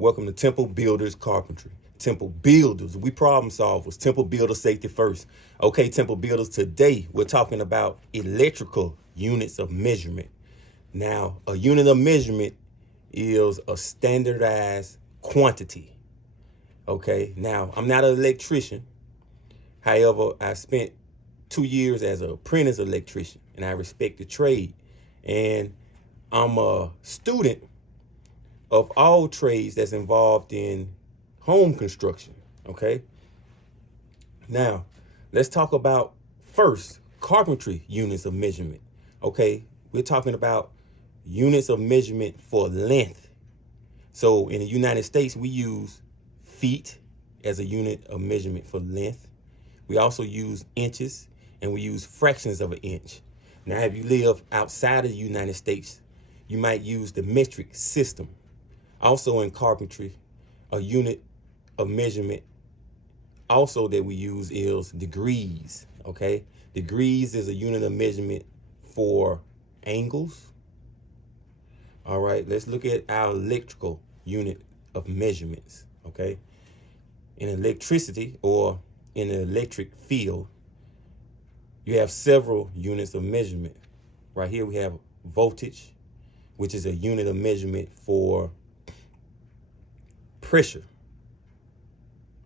Welcome to Temple Builders Carpentry. Temple Builders, we problem solvers. Temple Builder safety first. Okay, Temple Builders, today we're talking about electrical units of measurement. Now, a unit of measurement is a standardized quantity. Okay, now I'm not an electrician. However, I spent 2 years as an apprentice electrician and I respect the trade. And I'm a student of all trades that's involved in home construction. Okay. Now, let's talk about first carpentry units of measurement. Okay. We're talking about units of measurement for length. So in the United States, we use feet as a unit of measurement for length. We also use inches and we use fractions of an inch. Now, if you live outside of the United States, you might use the metric system. Also in carpentry, a unit of measurement also that we use is degrees, okay? Degrees is a unit of measurement for angles. All right, let's look at our electrical unit of measurements, okay? In electricity or in the electric field, you have several units of measurement. Right here we have voltage, which is a unit of measurement for pressure.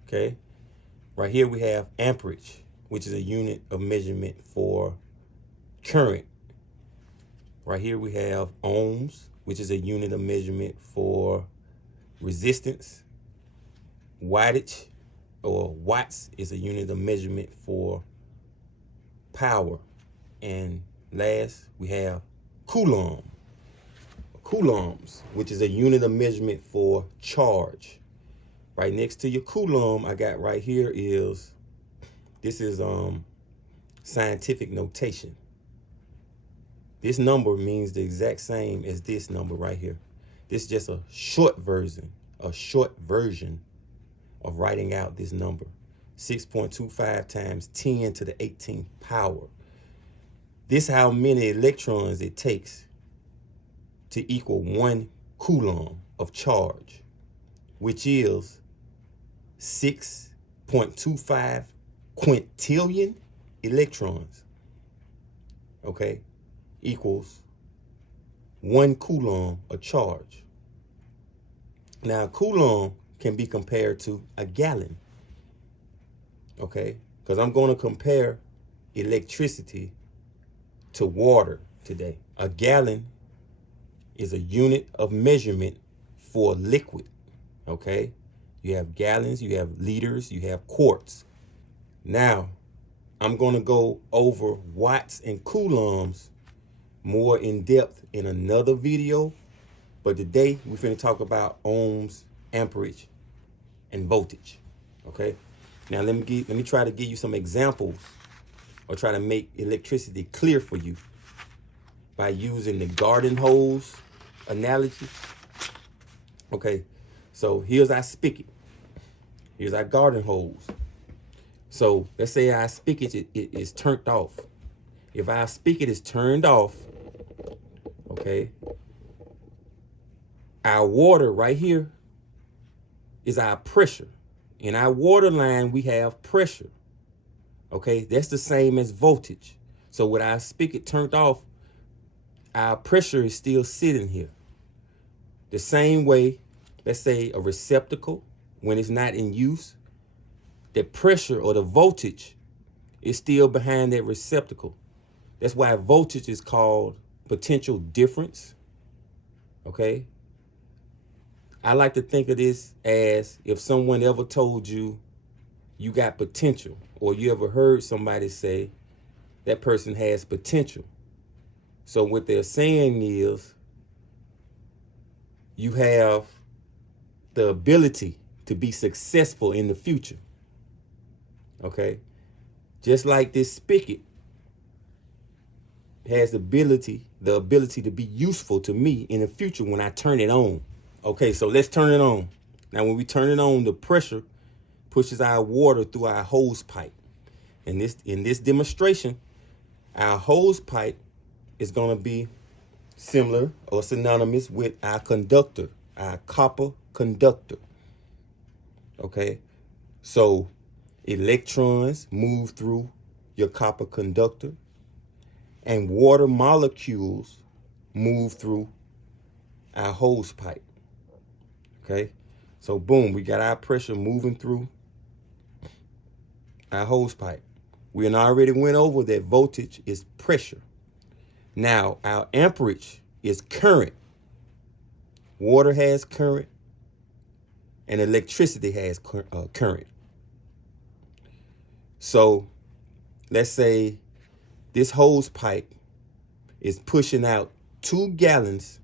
Okay. Right here we have amperage, which is a unit of measurement for current. Right here we have ohms, which is a unit of measurement for resistance. Wattage or watts is a unit of measurement for power. And last we have coulombs, which is a unit of measurement for charge. Right next to your coulomb, I got right here this is scientific notation. This number means the exact same as this number right here. This is just a short version of writing out this number. 6.25 times 10 to the 18th power. This is how many electrons it takes to equal 1 coulomb of charge, which is 6.25 quintillion electrons, okay, equals 1 coulomb of charge. Now, a coulomb can be compared to a gallon, okay, because I'm going to compare electricity to water today. A gallon is a unit of measurement for liquid, okay? You have gallons, you have liters, you have quarts. Now, I'm going to go over watts and coulombs more in depth in another video, but today we're going to talk about ohms, amperage, and voltage, okay? Now, let me try to give you some examples or try to make electricity clear for you by using the garden hose analogy. Okay, so here's our spigot. Here's our garden hose. So let's say our spigot is turned off. If our spigot is turned off, okay, our water right here is our pressure. In our water line, we have pressure. Okay, that's the same as voltage. So with our spigot turned off, our pressure is still sitting here. The same way, let's say a receptacle, when it's not in use, the pressure or the voltage is still behind that receptacle. That's why voltage is called potential difference. Okay. I like to think of this as if someone ever told you you got potential, or you ever heard somebody say that person has potential. So what they're saying is you have the ability to be successful in the future. Okay? Just like this spigot has the ability to be useful to me in the future when I turn it on. Okay, so let's turn it on. Now, when we turn it on, the pressure pushes our water through our hose pipe. And in this demonstration, our hose pipe is going to be similar or synonymous with our conductor. our copper conductor. Okay, so electrons move through your copper conductor, and water molecules move through our hose pipe. Okay, so boom, we got our pressure moving through our hose pipe. We already went over that voltage is pressure. Now our amperage is current. Water has current, and electricity has current. So let's say this hose pipe is pushing out 2 gallons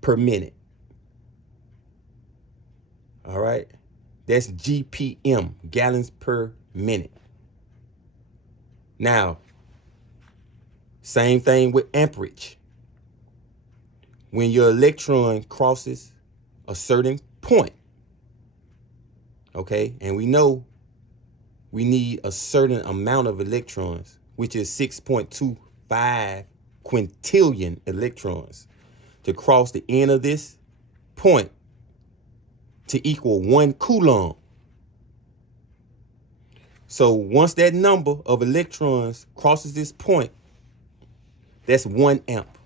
per minute. All right, that's GPM, gallons per minute. Now, same thing with amperage. When your electron crosses a certain point, okay, and we know we need a certain amount of electrons, which is 6.25 quintillion electrons, to cross the end of this point to equal 1 coulomb. So once that number of electrons crosses this point, that's 1 amp.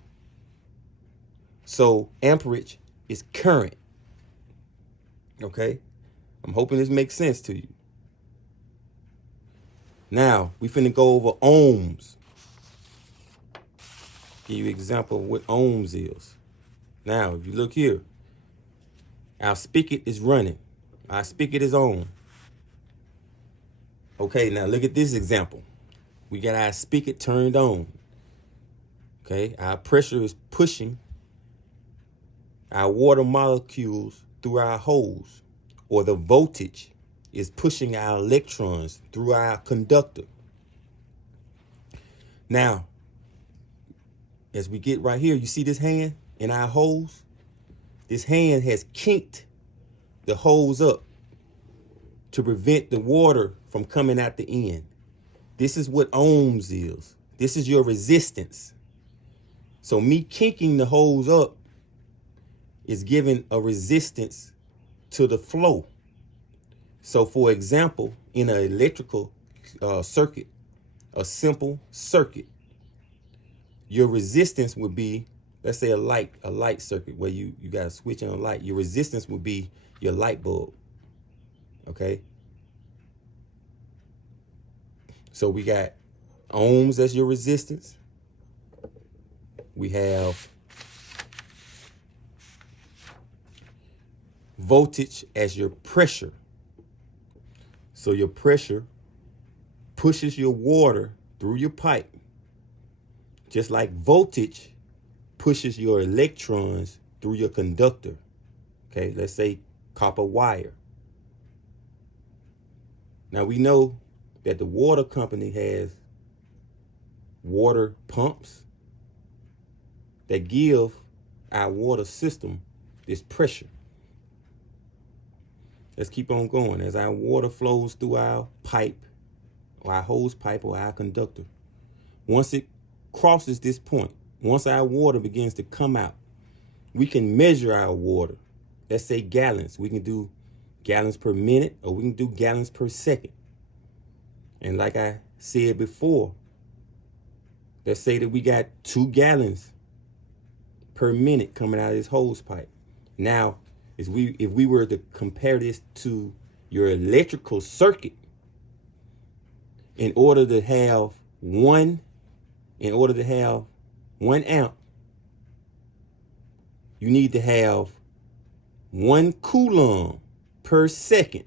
So amperage is current. Okay? I'm hoping this makes sense to you. Now, we finna go over ohms. Give you an example of what ohms is. Now, if you look here, our spigot is running. Our spigot is on. Okay, now look at this example. We got our spigot turned on. Okay, our pressure is pushing our water molecules through our hose, or the voltage is pushing our electrons through our conductor. Now, as we get right here, you see this hand in our hose? This hand has kinked the hose up to prevent the water from coming out the end. This is what ohms is. This is your resistance. So me kinking the hose up is giving a resistance to the flow. So for example, in an electrical circuit, a simple circuit, your resistance would be, let's say a light circuit where you got a switch on a light. Your resistance would be your light bulb. Okay. So we got ohms as your resistance. We have voltage as your pressure. So your pressure pushes your water through your pipe, just like voltage pushes your electrons through your conductor. Okay, let's say copper wire. Now we know that the water company has water pumps that give our water system this pressure. Let's keep on going. As our water flows through our pipe, or our hose pipe, or our conductor, once it crosses this point, once our water begins to come out, we can measure our water. Let's say gallons. We can do gallons per minute, or we can do gallons per second. And like I said before, let's say that we got 2 gallons per minute coming out of this hose pipe. Now, if we were to compare this to your electrical circuit, in order to have 1 amp, you need to have 1 coulomb per second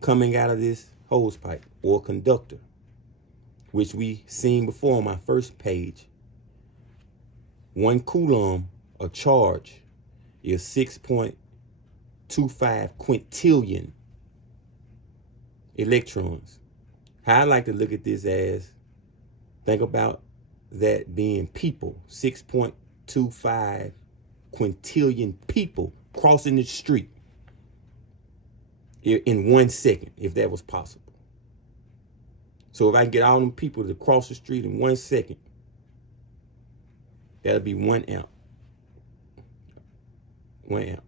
coming out of this hose pipe or conductor, which we seen before on my first page. 1 coulomb, a charge, is 6.25 quintillion electrons. How I like to look at this as, think about that being people, 6.25 quintillion people crossing the street in 1 second, if that was possible. So if I can get all them people to cross the street in 1 second, that'll be 1 amp. 1 amp.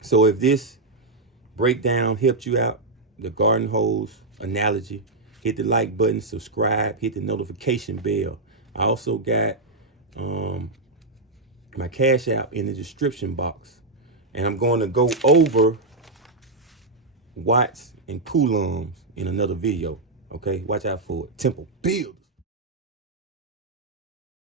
So if this breakdown helped you out, the garden hose analogy, hit the like button, subscribe, hit the notification bell. I also got my Cash App in the description box. And I'm going to go over watts and coulombs in another video. Okay, watch out for it. Temple Builders.